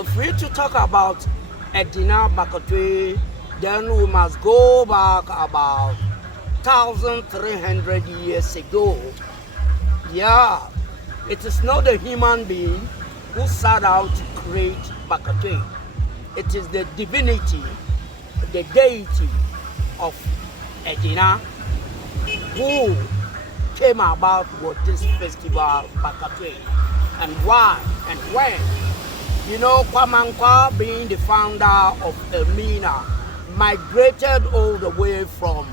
if we to talk about Edina Bakatue, then we must go back about 1,300 years ago. Yeah, it is not a human being who set out to create Bakatue. It is the divinity, the deity of Edina who came about with this festival Bakatue, and why and when. You know, Kwamankwa, being the founder of Elmina, migrated all the way from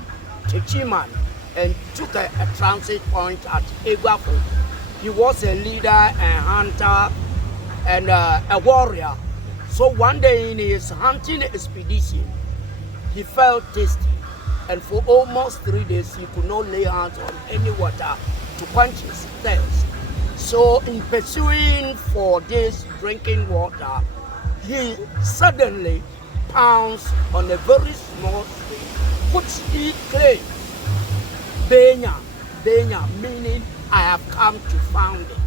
Techiman and took a transit point at Eguafu. He was a leader, a hunter, and a warrior. So one day in his hunting expedition, he felt thirsty, and for almost 3 days he could not lay hands on any water to quench his thirst. So in pursuing for this drinking water, he suddenly pounced on a very small stream, which he claims, Benya, meaning I have come to found it.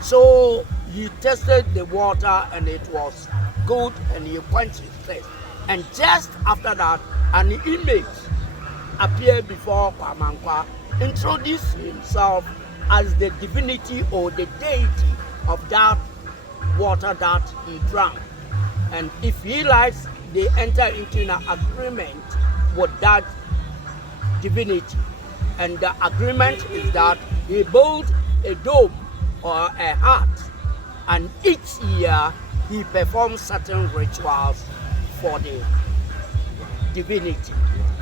So he tasted the water and it was good, and he quenched his thirst. And just after that, an image appeared before Kwamankwa, introduced himself as the divinity or the deity of that water that he drank. And if he likes, they enter into an agreement with that divinity. And the agreement is that he built a dome or a hut, and each year he performs certain rituals for the divinity.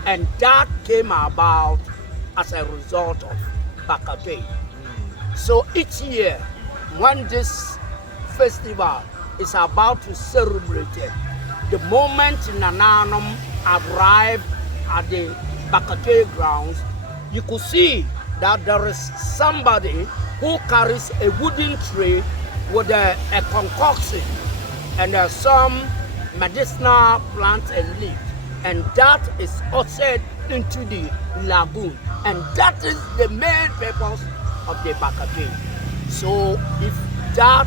And that came about as a result of Bakatue. So each year, when this festival is about to celebrate it, the moment Nananum arrived at the Bakatue grounds, you could see that there is somebody who carries a wooden tray with a concoction and some medicinal plants and leaves, and that is ushered into the lagoon, and that is the main purpose of the Bakatue. So if that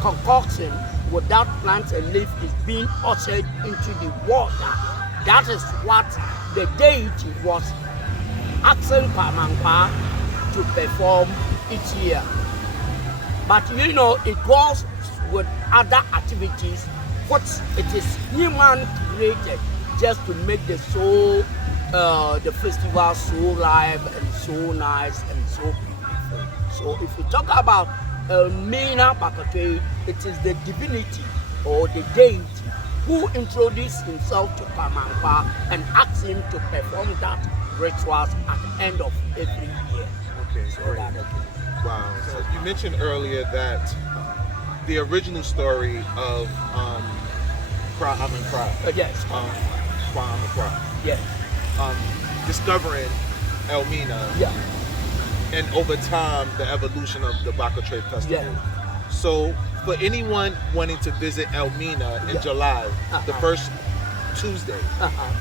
concoction with that plant and leaf is being ushered into the water, that is what the deity was asking Kwamankwa to perform each year. But you know, it goes with other activities which it is human created just to make the festival so live and so nice and so beautiful. So if we talk about Elmina Bakatue, it is the divinity or the deity who introduced himself to Kwamankwa and asked him to perform that rituals at the end of every year. Okay, so great. Wow. So you mentioned earlier that the original story of yes. Yes. Discovering Elmina. Yeah. And over time, the evolution of the Bakatue Festival. Yeah. So for anyone wanting to visit Elmina in July, the first Tuesday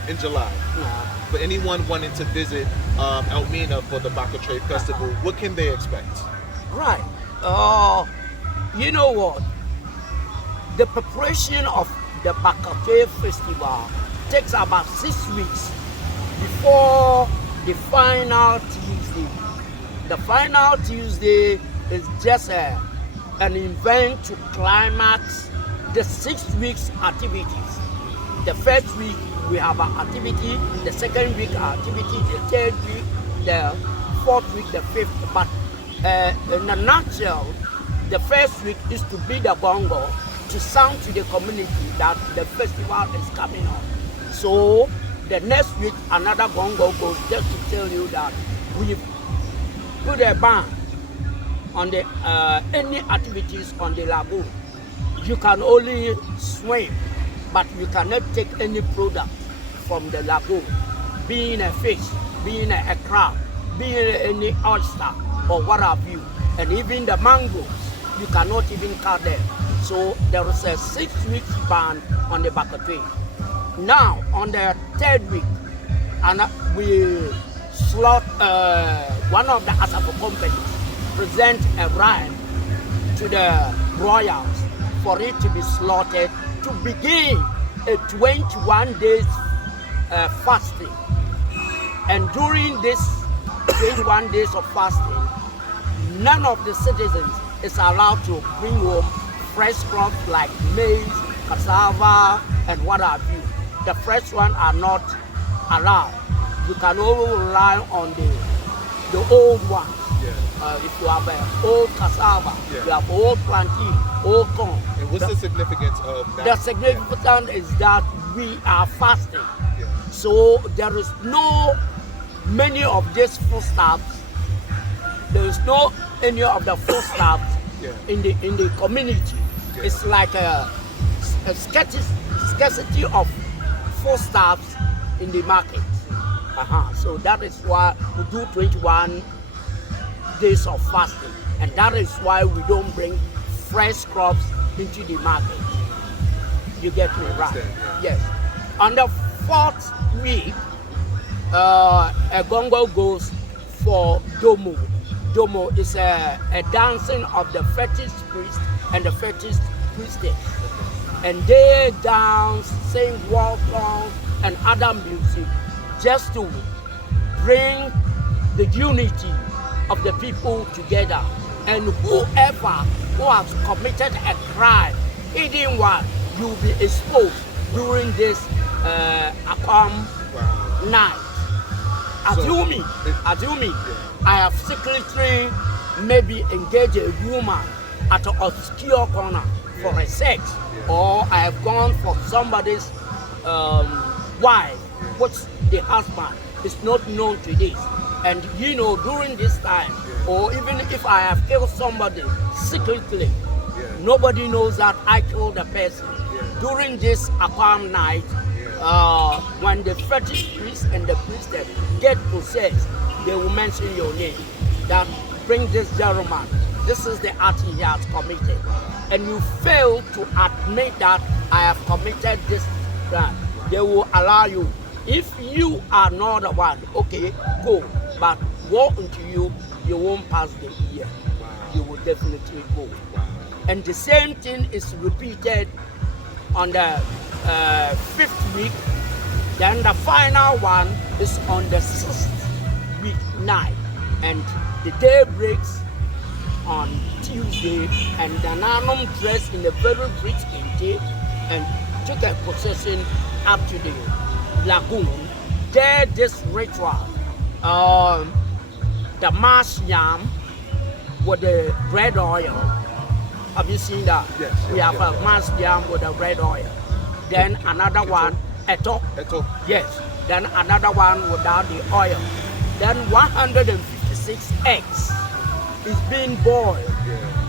in July, for anyone wanting to visit Elmina for the Bakatue Festival, what can they expect? Right. You know what? The preparation of the Bakatue Festival takes about 6 weeks before the final Tuesday. The final Tuesday is just an event to climax the 6 weeks activities. The first week we have an activity, the second week activity, the third week, the fourth week, the fifth. But in a nutshell, the first week is to beat the bongo to sound to the community that the festival is coming on. So the next week another bongo goes just to tell you that we've put a ban on the any activities on the lagoon. You can only swim, but you cannot take any product from the lagoon, being a fish, being a crab, being any oyster or what have you, and even the mangoes, you cannot even cut them. So there is a 6 weeks ban on the Bakatue. Now on the third week, and we slot one of the Asafo companies present a ride to the royals for it to be slaughtered to begin a 21 days fasting. And during this 21 days of fasting, none of the citizens is allowed to bring home fresh crops like maize, cassava, and what have you. The fresh ones are not allowed. You can only rely on the old ones. If you have old cassava, you have old plantain, old corn. And what's the significance of that? The significance is that we are fasting. So there is no many of these foodstuffs. There is no any of the foodstuffs in the community. It's like a scarcity of foodstuffs in the market. So that is why we do 21 days of fasting, and that is why we don't bring fresh crops into the market. You get me right? Yes. On the 4th week, a gongo goes for Domo. Domo is a dancing of the fetish priest and the fetish priestess, and they dance, sing war songs and other music just to bring the unity of the people together. And whoever who has committed a crime, hidden one, you will be exposed during this Akwam night. Assuming I have secretly maybe engaged a woman at an obscure corner for a sex, or I have gone for somebody's wife, which the husband is not known to this. And you know, during this time, or even if I have killed somebody secretly, nobody knows that I killed the person. During this Akwam night, when the fetish priest and the priestess get possessed, they will mention your name. That bring this gentleman. This is the act he has committed. And you fail to admit that I have committed this crime, they will allow you. If you are not the one, okay, go. But go into you won't pass the year. You will definitely go. And the same thing is repeated on the 5th week. Then the final one is on the 6th week night. And the day breaks on Tuesday, and the Nanum dressed in a very rich kente and took a procession up to the lagoon. There, this ritual, the mash yam with the red oil. Have you seen that? Yes. We have a mash yam with the red oil. Then another one, eto. Yes. Then another one without the oil. Then 156 eggs is being boiled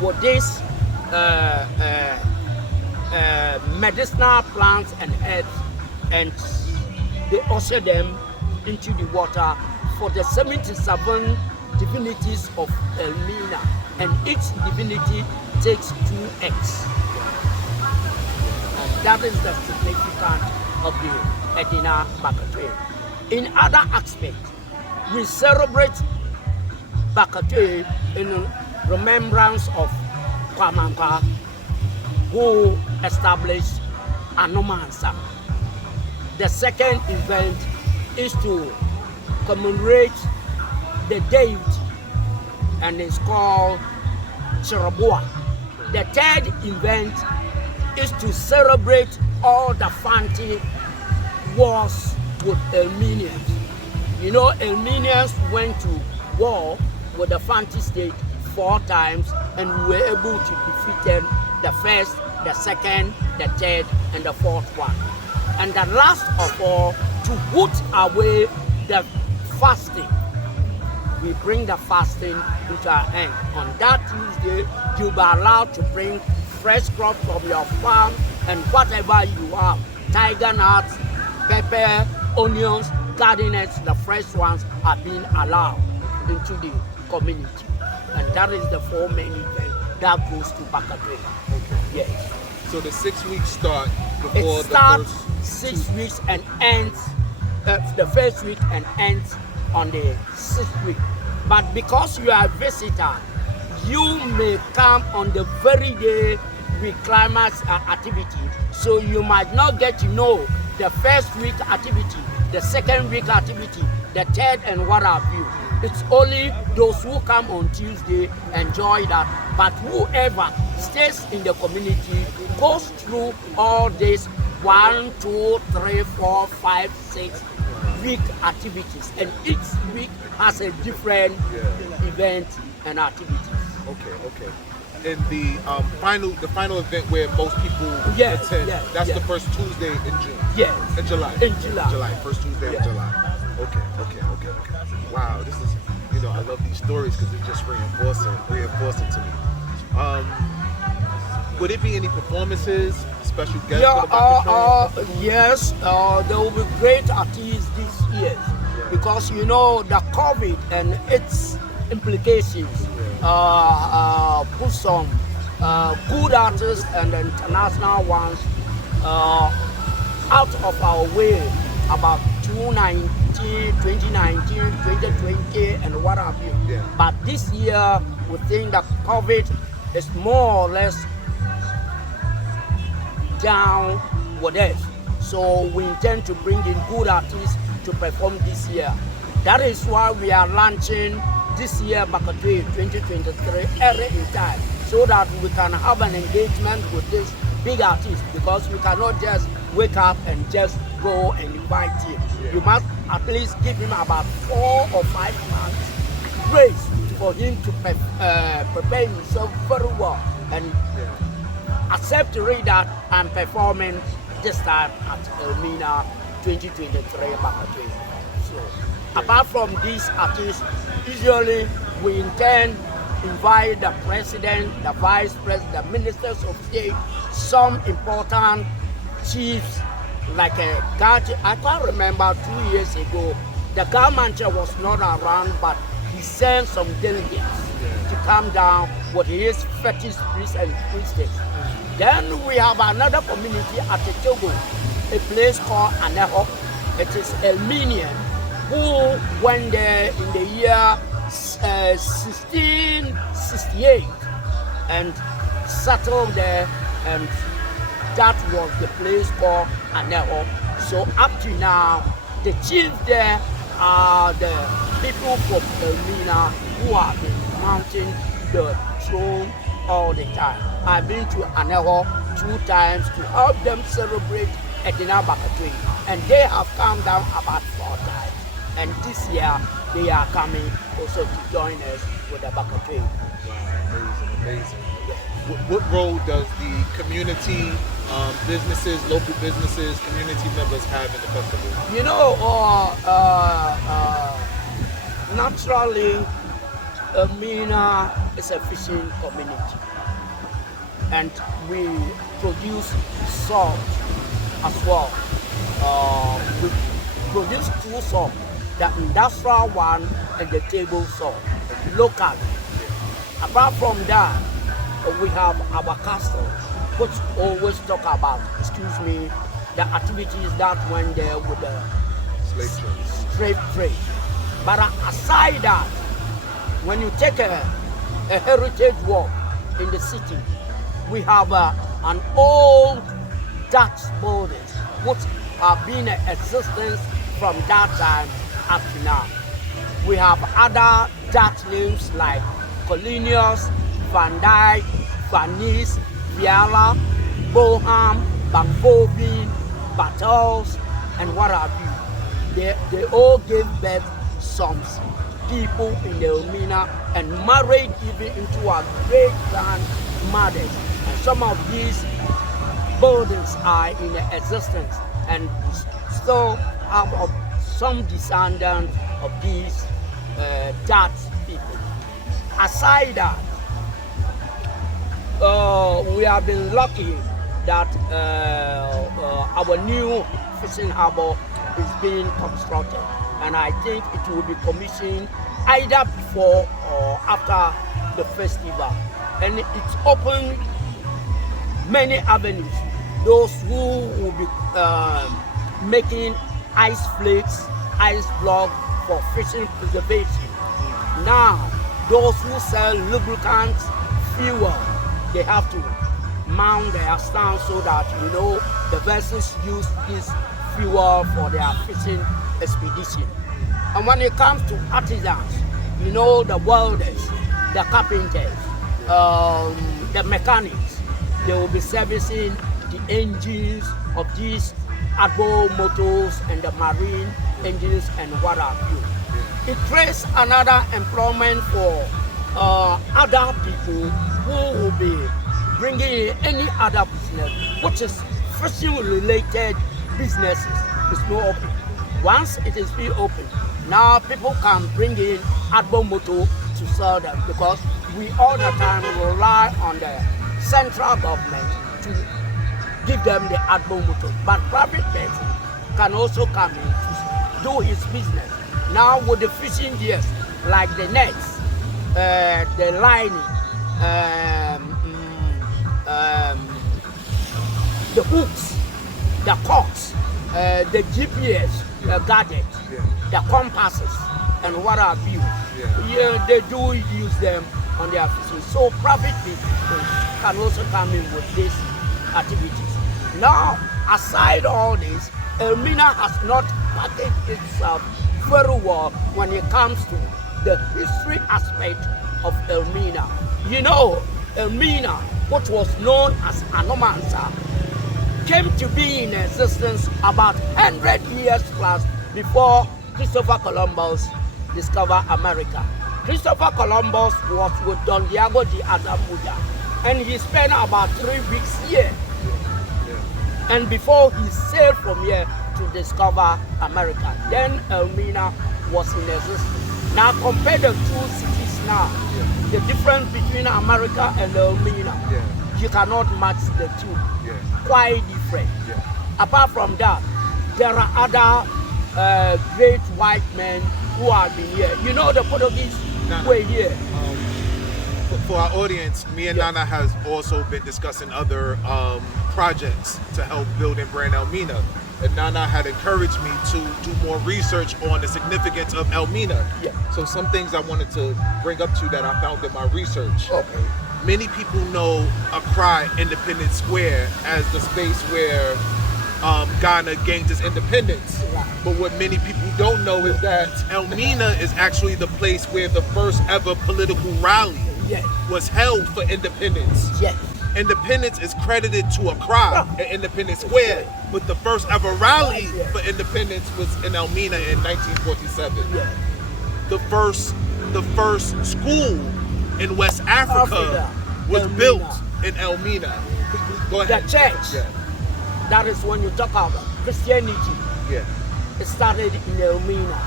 with this medicinal plants and herbs, and they usher them into the water for the 77 divinities of Elmina, and each divinity takes 2 eggs. And that is the significance of the Edina Bakatue. In other aspects, we celebrate Bakatue in remembrance of Kwamanka, who established Anomansa. The second event is to commemorate the deity, and it's called Chirabua. The third event is to celebrate all the Fanti wars with Elminians. You know, Elminians went to war with the Fanti state 4 times, and we were able to defeat them, the first, the second, the third, and the 4th one. And the last of all, to put away the fasting. We bring the fasting into our end. On that Tuesday, you'll be allowed to bring fresh crops from your farm and whatever you have. Tiger nuts, pepper, onions, gardeners, the fresh ones are being allowed into the community. And that is the 4 main events that goes to Bakatue. Yes. So the 6 weeks start before it starts the first 6 weeks and ends the first week and ends on the 6th week. But because you are a visitor, you may come on the very day week climax activity. So you might not get to know the first week activity, the second week activity, the third, and what have you. It's only those who come on Tuesday enjoy that. But whoever stays in the community goes through all this 1, 2, 3, 4, 5, 6 week activities, and each week has a different event and activities. Okay. And the final event where most people attend, that's the first Tuesday in June. Yes. In July. First Tuesday in July. Okay. Wow, this is, I love these stories because it's just reinforcing to me. Would it be any performances, special guests for the Bakatue? Yes, there will be great artists this year because the COVID and its implications put some good artists and international ones out of our way about 2019, 2020, and what have you. Yeah. But this year, we think that COVID is more or less down with us. So we intend to bring in good artists to perform this year. That is why we are launching this year Bakatue 2023 early in time, so that we can have an engagement with this big artist, because we cannot just wake up and just go and invite him. Yeah. You must at least give him about 4 or 5 months grace for him to prepare himself very well and accept to read that I'm performing this time at Elmina 2023 Bakatue. So apart from these artists, usually we intend invite the president, the vice president, the ministers of state, some important chiefs like a guard. I can't remember 2 years ago, the government was not around, but he sent some delegates to come down with his fetish priests and priestess. Then we have another community at the Togo, a place called Aneho. It is Elminian who went there in the year 1668 and settled there, and that was the place called Aneho. So up to now, the chiefs there are the people from Elmina who have been mounting the throne all the time. I've been to Aneho 2 times to help them celebrate Edina Bakatue, and they have come down about 4 times. And this year, they are coming also to join us with the Bakatue. Wow, amazing. What role does the community, businesses, local businesses, community members have in the festival? Naturally, Elmina is a fishing community, and we produce salt as well. We produce 2 salt, the industrial one and the table salt, local. Apart from that, we have our castle, which always talk about, the activities that went there with the slave trade. But aside that, when you take a heritage walk in the city, we have an old Dutch building which have been in existence from that time up to now. We have other Dutch names like Colonius, Van Dyke, Van Nys, Viala, Boham, Bangbovi, Battles, and what have you. They all gave birth some people in the Elmina and married even into our great grandmothers. And some of these buildings are in existence and still have some descendants of these Dutch people. Aside that, we have been lucky that our new fishing harbor is being constructed, and I think it will be commissioned either before or after the festival. And it's opened many avenues. Those who will be making ice flakes, ice block for fishing preservation. Now, those who sell lubricants, fuel, they have to mount their stand so that, you know, the vessels use this fuel for their fishing expedition. And when it comes to artisans, you know, the welders, the carpenters, the mechanics, they will be servicing the engines of these outboard motors and the marine engines and what have you. It creates another employment for other people who will be bringing in any other business, which is fishing related businesses. It's not open. Once it is being open, now people can bring in outboard motor to sell them, because we all the time rely on the central government to give them the outboard motor. But private person can also come in to do his business. Now with the fishing gears, like the nets, the lining, the hooks, the corks, the GPS gadgets, the compasses, and what have you. Yeah, they do use them on their fishing. So private people can also come in with these activities. Now, aside all this, Elmina has not packaged itself very well when it comes to the history aspect of Elmina. You know, Elmina, what was known as Anomansa, came to be in existence about 100 years plus before Christopher Columbus discovered America. Christopher Columbus was with Don Diego de Atapuja, and he spent about 3 weeks here. And before he sailed from here to discover America, then Elmina was in existence. Now compare the two cities now, the difference between America and Elmina, you cannot match the two. Quite different. Apart from that, there are other great white men who have been here. You know, the Portuguese were here. For our audience, me and Nana has also been discussing other projects to help build and brand Elmina. And Nana had encouraged me to do more research on the significance of Elmina. So some things I wanted to bring up to you that I found in my research. Many people know Accra Independence Square as the space where Ghana gained its independence. But what many people don't know is that Elmina is actually the place where the first ever political rally was held for independence. Independence is credited to Accra at Independence Square, but the first ever rally for independence was in Elmina in 1947. The first school in West Africa was built in Elmina. Go ahead. The church, that is when you talk about Christianity. It started in Elmina.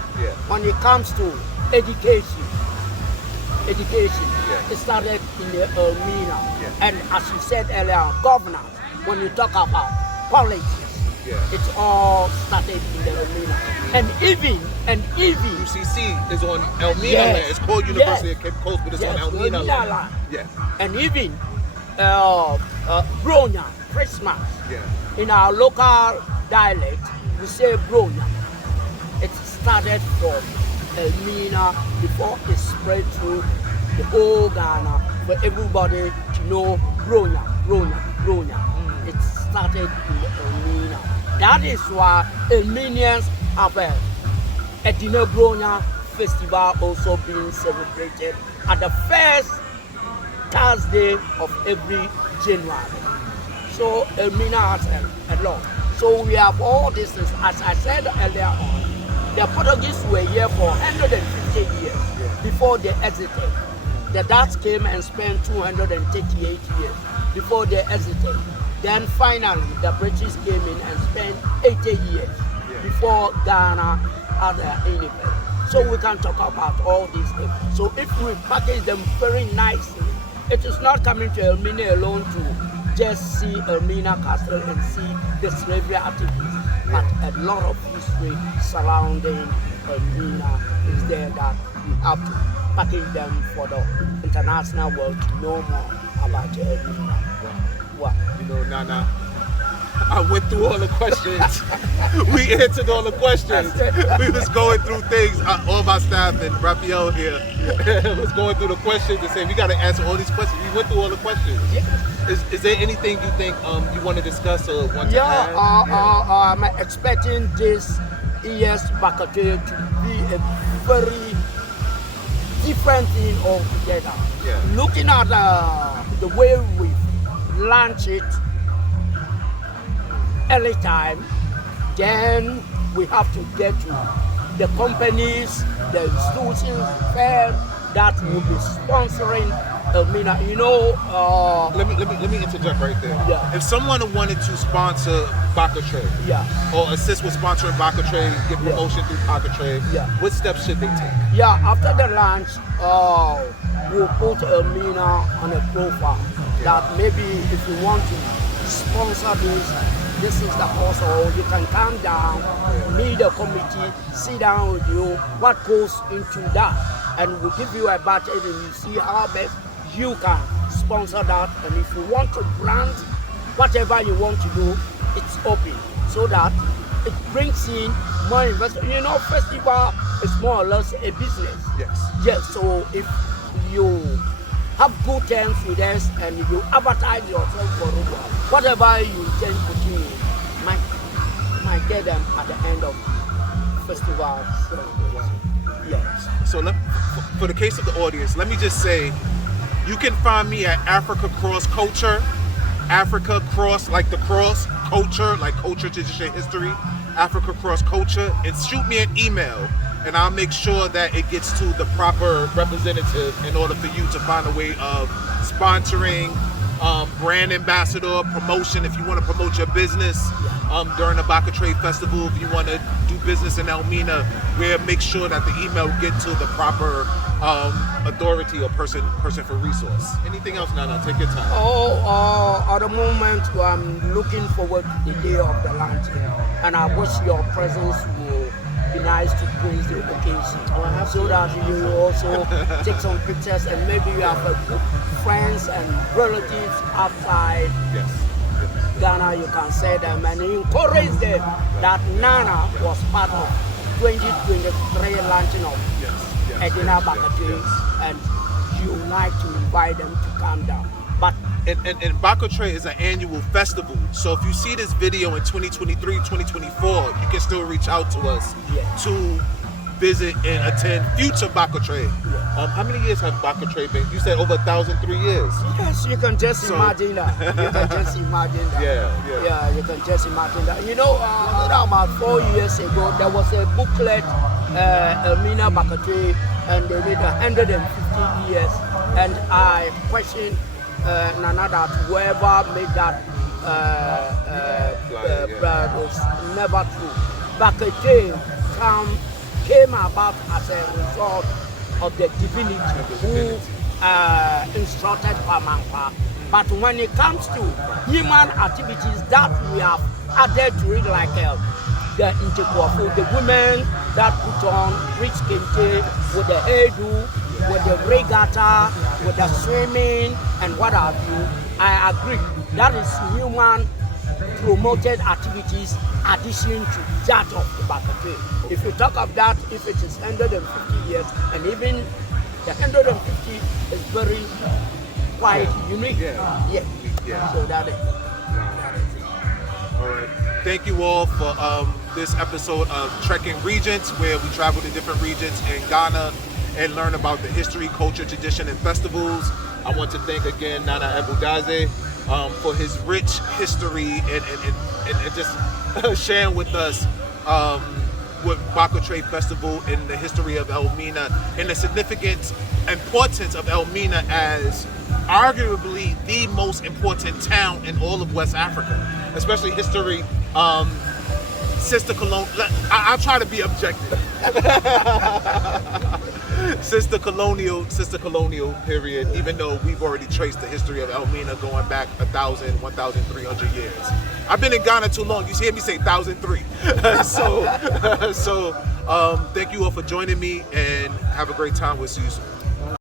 When it comes to education, it started in the Elmina. And as you said earlier, governance, when you talk about politics, it's all started in the Elmina. And even UCC is on Elmina land. It's called University of Cape Coast, but it's on Elmina land. And even Bronya, Christmas. In our local dialect, we say Bronya. It started from Elmina before it spread through the whole Ghana for everybody to know Bronya. It started in Elmina. That is why Elminians have a Dinner Bronya Festival also being celebrated at the first Thursday of every January. So Elmina has a lot. So we have all these things. As I said earlier on, the Portuguese were here for 150 years before they exited. The Dutch came and spent 238 years before they exited. Then finally, the British came in and spent 80 years before Ghana had their independence. So we can talk about all these things. So if we package them very nicely, it is not coming to Elmina alone to just see Elmina Castle and see the slavery activities, but a lot of history surrounding Elmina is there that we have to package them for the international world to know more about Elmina. Wow. You know, Nana, I went through all the questions. We answered all the questions. We was going through things. All my staff and Raphael here was going through the questions and saying, we got to answer all these questions. We went through all the questions. Is there anything you think you want to discuss or want to Yeah, add? I'm expecting this year's Bakatue to be a very different thing altogether. Yeah. Looking at the way we launch it early time, then we have to get to the companies, the institutions, firms that will be sponsoring Elmina. You know, Let me interject right there. Yeah. If someone wanted to sponsor Bakatue, yeah, or assist with sponsoring Bakatue, get promotion through Bakatue, Yeah. what steps should they take? yeah. After the launch, we'll put Elmina on a profile that maybe if you want to sponsor this is the cost, or you can come down, meet the committee, sit down with you, what goes into that, and we'll give you a budget and you see how best you can sponsor that. And if you want to brand whatever you want to do, it's open so that it brings in more investors. You know, festival is more or less a business. Yes. Yes, so if you have good terms with us and you advertise yourself for it, whatever you intend putting in might get them at the end of festival. So, yes. So for the case of the audience, let me just say, you can find me at Africa Cross Culture, Africa Cross like the cross, culture like culture, tradition, history, Africa Cross Culture, and shoot me an email, and I'll make sure that it gets to the proper representative in order for you to find a way of sponsoring, brand ambassador, promotion if you want to promote your business during the Bakatue Festival. If you want to do business in Elmina, we'll make sure that the email get to the proper authority or person for resource. Anything else, Nana? Take your time. At the moment, I'm looking forward to the day of the launch, and I wish your presence will be nice to grace the occasion, so that you will also take some pictures, and maybe you have friends and relatives outside Ghana. You can say them and encourage them that Nana was part of 2023 launching of Edina Bakatue, and you like to invite them to come down. But and Bakatue is an annual festival, so if you see this video in 2023, 2024, you can still reach out to us to visit and attend future Bakatue. How many years have Bakatue been? You said over 1,003 years. Yes, you can just imagine that. You can just imagine that. Yeah, you can just imagine that. You know, about 4 years ago, there was a booklet, Elmina Bakatue, and they did 150 years, and I questioned Nana that whoever made that was never true. Bakatue came about as a result of the divinity who instructed Pamankwa. But when it comes to human activities that we have added to it, like the Intekwafu, the women that put on rich kente with the hairdo, with the regatta, with the swimming and what have you, I agree. That is human promoted activities addition to that of the Bakatue. If you talk of that, if it is 150 years, and even the 150 is very quite unique. Yeah. So that is. All right. Thank you all for this episode of Trekking Regions, where we travel to different regions in Ghana and learn about the history, culture, tradition, and festivals. I want to thank again Nana Ebudaze for his rich history and just sharing with us with Bakatue Festival and the history of Elmina and the significant importance of Elmina as arguably the most important town in all of West Africa, especially history. Sister colonial, I'll try to be objective. Sister colonial period, even though we've already traced the history of Elmina going back 1,300 years. I've been in Ghana too long. You hear me say 1,003. So thank you all for joining me, and have a great time. We'll see you soon.